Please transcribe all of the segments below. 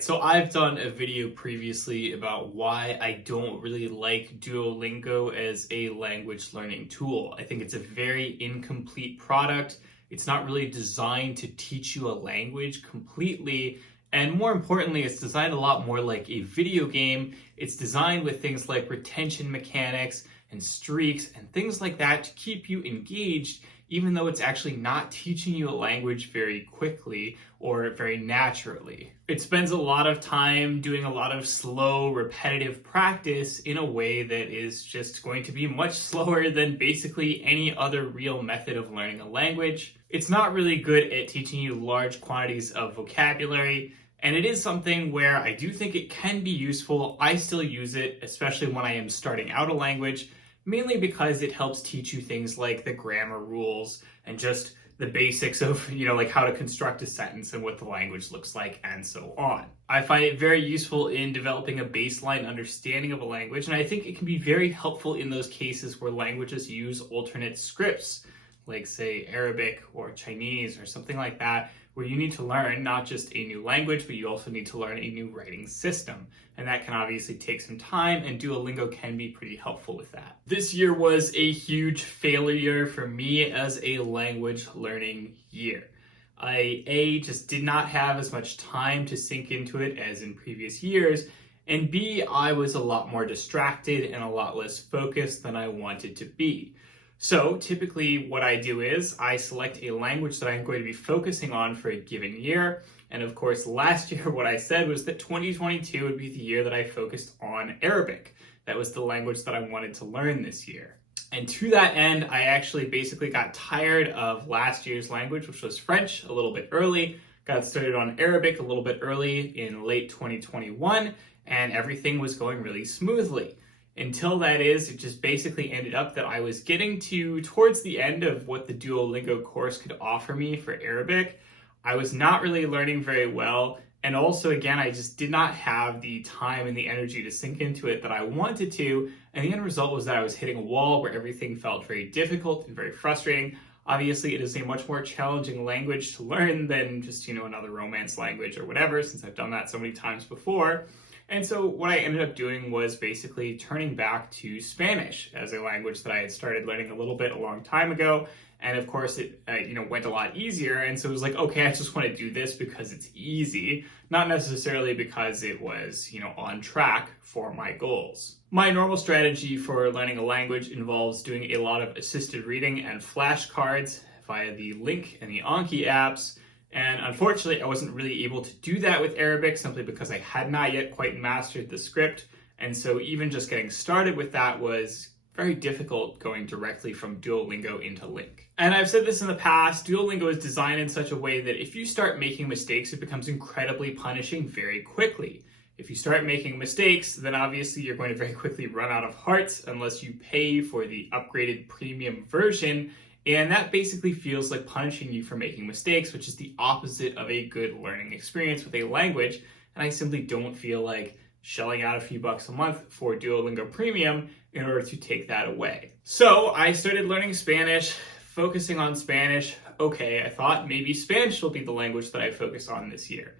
Alright, so I've done a video previously about why I don't really like Duolingo as a language learning tool. I think it's a very incomplete product. It's not really designed to teach you a language completely. And more importantly, it's designed a lot more like a video game. It's designed with things like retention mechanics and streaks and things like that to keep you engaged, even though it's actually not teaching you a language very quickly or very naturally. It spends a lot of time doing a lot of slow, repetitive practice in a way that is just going to be much slower than basically any other real method of learning a language. It's not really good at teaching you large quantities of vocabulary, and it is something where I do think it can be useful. I still use it, especially when I am starting out a language, mainly because it helps teach you things like the grammar rules and just the basics of, like how to construct a sentence and what the language looks like and so on. I find it very useful in developing a baseline understanding of a language, and I think it can be very helpful in those cases where languages use alternate scripts, like say Arabic or Chinese or something like that, where you need to learn not just a new language, but you also need to learn a new writing system. And that can obviously take some time, and Duolingo can be pretty helpful with that. This year was a huge failure for me as a language learning year. I just did not have as much time to sink into it as in previous years, and B, I was a lot more distracted and a lot less focused than I wanted to be. So typically what I do is I select a language that I'm going to be focusing on for a given year. And of course, last year what I said was that 2022 would be the year that I focused on Arabic. That was the language that I wanted to learn this year. And to that end, I actually basically got tired of last year's language, which was French, a little bit early, got started on Arabic a little bit early in late 2021, and everything was going really smoothly. Until that is, it just basically ended up that I was getting towards the end of what the Duolingo course could offer me for Arabic. I was not really learning very well, and also again, I just did not have the time and the energy to sink into it that I wanted to, and the end result was that I was hitting a wall where everything felt very difficult and very frustrating. Obviously, it is a much more challenging language to learn than just, another Romance language or whatever, since I've done that so many times before. And so what I ended up doing was basically turning back to Spanish as a language that I had started learning a little bit a long time ago. And of course it went a lot easier. And so it was like, okay, I just want to do this because it's easy, not necessarily because it was, on track for my goals. My normal strategy for learning a language involves doing a lot of assisted reading and flashcards via the Link and the Anki apps. And unfortunately, I wasn't really able to do that with Arabic simply because I had not yet quite mastered the script. And so even just getting started with that was very difficult going directly from Duolingo into Link. And I've said this in the past, Duolingo is designed in such a way that if you start making mistakes, it becomes incredibly punishing very quickly. If you start making mistakes, then obviously you're going to very quickly run out of hearts unless you pay for the upgraded premium version. And that basically feels like punishing you for making mistakes, which is the opposite of a good learning experience with a language. And I simply don't feel like shelling out a few bucks a month for Duolingo Premium in order to take that away. So I started learning Spanish, focusing on Spanish. Okay, I thought maybe Spanish will be the language that I focus on this year.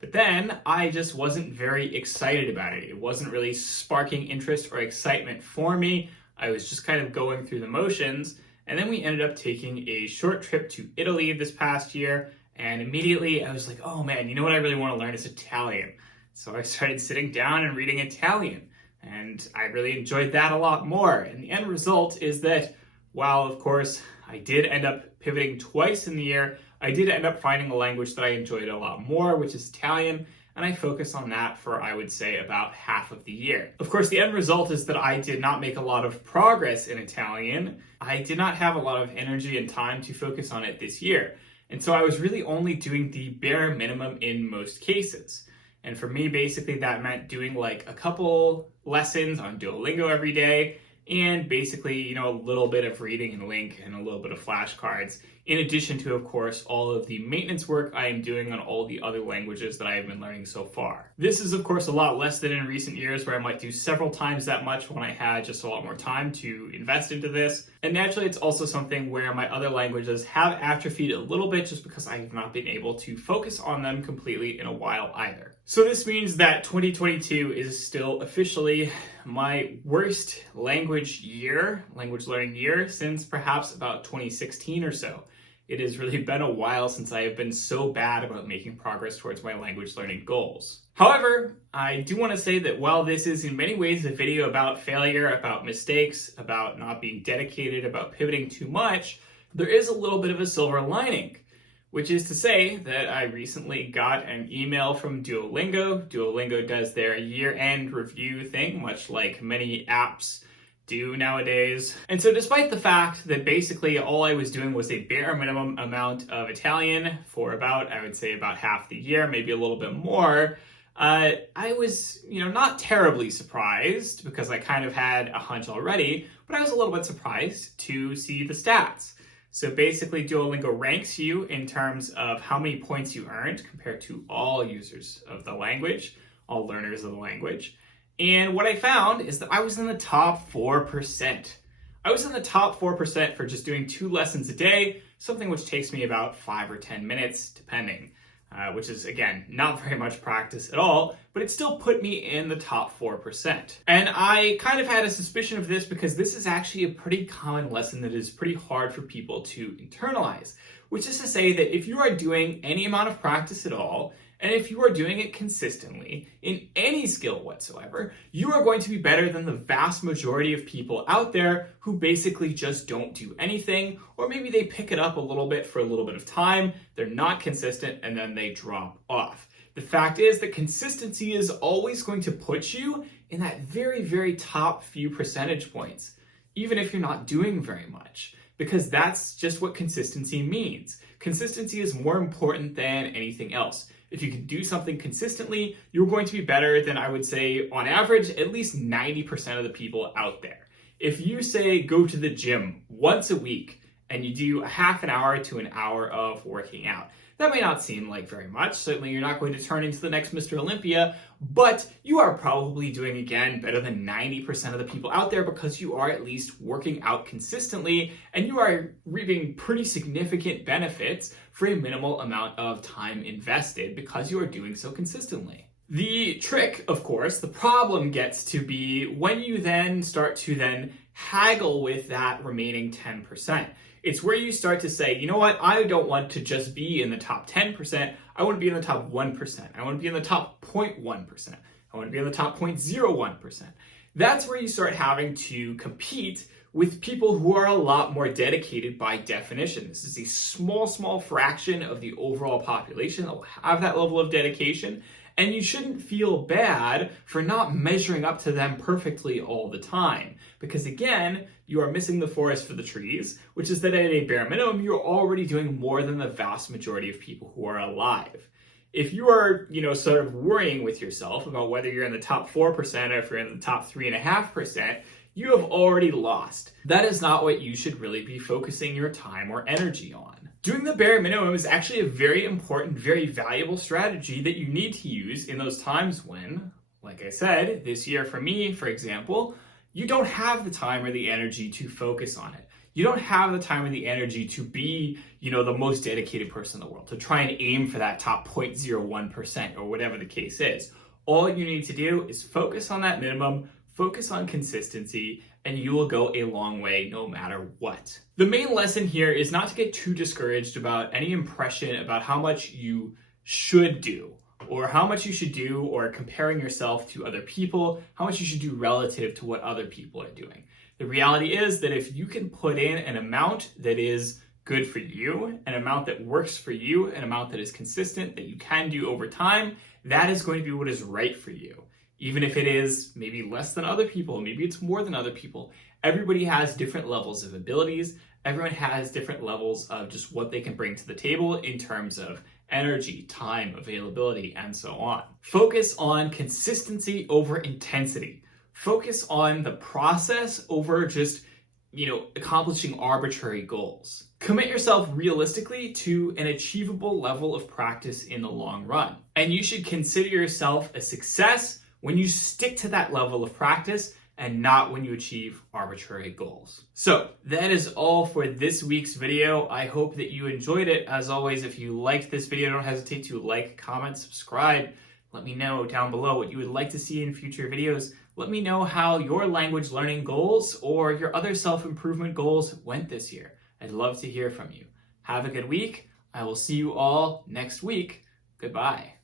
But then I just wasn't very excited about it. It wasn't really sparking interest or excitement for me. I was just kind of going through the motions. And then we ended up taking a short trip to Italy this past year, and immediately I was like, oh man, what I really want to learn is Italian. So I started sitting down and reading Italian, and I really enjoyed that a lot more. And the end result is that while, of course, I did end up pivoting twice in the year, I did end up finding a language that I enjoyed a lot more, which is Italian, and I focused on that for, I would say, about half of the year. Of course, the end result is that I did not make a lot of progress in Italian. I did not have a lot of energy and time to focus on it this year. And so I was really only doing the bare minimum in most cases. And for me, basically, that meant doing like a couple lessons on Duolingo every day, and basically, a little bit of reading and Link and a little bit of flashcards in addition to, of course, all of the maintenance work I am doing on all the other languages that I have been learning so far. This is, of course, a lot less than in recent years where I might do several times that much when I had just a lot more time to invest into this. And naturally, it's also something where my other languages have atrophied a little bit just because I have not been able to focus on them completely in a while either. So this means that 2022 is still officially my worst language learning year, since perhaps about 2016 or so. It has really been a while since I have been so bad about making progress towards my language learning goals. However, I do want to say that while this is in many ways a video about failure, about mistakes, about not being dedicated, about pivoting too much, there is a little bit of a silver lining. Which is to say that I recently got an email from Duolingo. Duolingo does their year-end review thing, much like many apps do nowadays. And so despite the fact that basically all I was doing was a bare minimum amount of Italian for about, I would say about half the year, maybe a little bit more, I was, not terribly surprised because I kind of had a hunch already, but I was a little bit surprised to see the stats. So basically, Duolingo ranks you in terms of how many points you earned compared to all users of the language, all learners of the language. And what I found is that I was in the top 4%. I was in the top 4% for just doing 2 lessons a day, something which takes me about 5 or 10 minutes, depending. Which is, again, not very much practice at all, but it still put me in the top 4%. And I kind of had a suspicion of this because this is actually a pretty common lesson that is pretty hard for people to internalize, which is to say that if you are doing any amount of practice at all, and if you are doing it consistently in any skill whatsoever, you are going to be better than the vast majority of people out there who basically just don't do anything, or maybe they pick it up a little bit for a little bit of time, they're not consistent, and then they drop off. The fact is that consistency is always going to put you in that very, very top few percentage points, even if you're not doing very much, because that's just what consistency means. Consistency is more important than anything else. If you can do something consistently, you're going to be better than, I would say, on average, at least 90% of the people out there. If you say go to the gym once a week and you do a half an hour to an hour of working out, that may not seem like very much. Certainly you're not going to turn into the next Mr. Olympia, but you are probably doing, again, better than 90% of the people out there because you are at least working out consistently and you are reaping pretty significant benefits for a minimal amount of time invested because you are doing so consistently. The trick, of course, the problem gets to be when you then start to haggle with that remaining 10%. It's where you start to say, you know what, I don't want to just be in the top 10%, I want to be in the top 1%, I want to be in the top 0.1%, I want to be in the top 0.01%. That's where you start having to compete with people who are a lot more dedicated by definition. This is a small fraction of the overall population that will have that level of dedication, and you shouldn't feel bad for not measuring up to them perfectly all the time. Because again, you are missing the forest for the trees, which is that at a bare minimum, you're already doing more than the vast majority of people who are alive. If you are, sort of worrying with yourself about whether you're in the top 4% or if you're in the top 3.5%, you have already lost. That is not what you should really be focusing your time or energy on. Doing the bare minimum is actually a very important, very valuable strategy that you need to use in those times when, like I said, this year for me, for example, you don't have the time or the energy to focus on it. You don't have the time or the energy to be, the most dedicated person in the world, to try and aim for that top 0.01% or whatever the case is. All you need to do is focus on that minimum, focus on consistency, and you will go a long way no matter what. The main lesson here is not to get too discouraged about any impression about how much you should do, or how much you should do, or comparing yourself to other people, how much you should do relative to what other people are doing. The reality is that if you can put in an amount that is good for you, an amount that works for you, an amount that is consistent, that you can do over time, that is going to be what is right for you. Even if it is maybe less than other people, maybe it's more than other people. Everybody has different levels of abilities. Everyone has different levels of just what they can bring to the table in terms of energy, time, availability, and so on. Focus on consistency over intensity. Focus on the process over just accomplishing arbitrary goals. Commit yourself realistically to an achievable level of practice in the long run. And you should consider yourself a success when you stick to that level of practice and not when you achieve arbitrary goals. So that is all for this week's video. I hope that you enjoyed it. As always, if you liked this video, don't hesitate to like, comment, subscribe. Let me know down below what you would like to see in future videos. Let me know how your language learning goals or your other self-improvement goals went this year. I'd love to hear from you. Have a good week. I will see you all next week. Goodbye.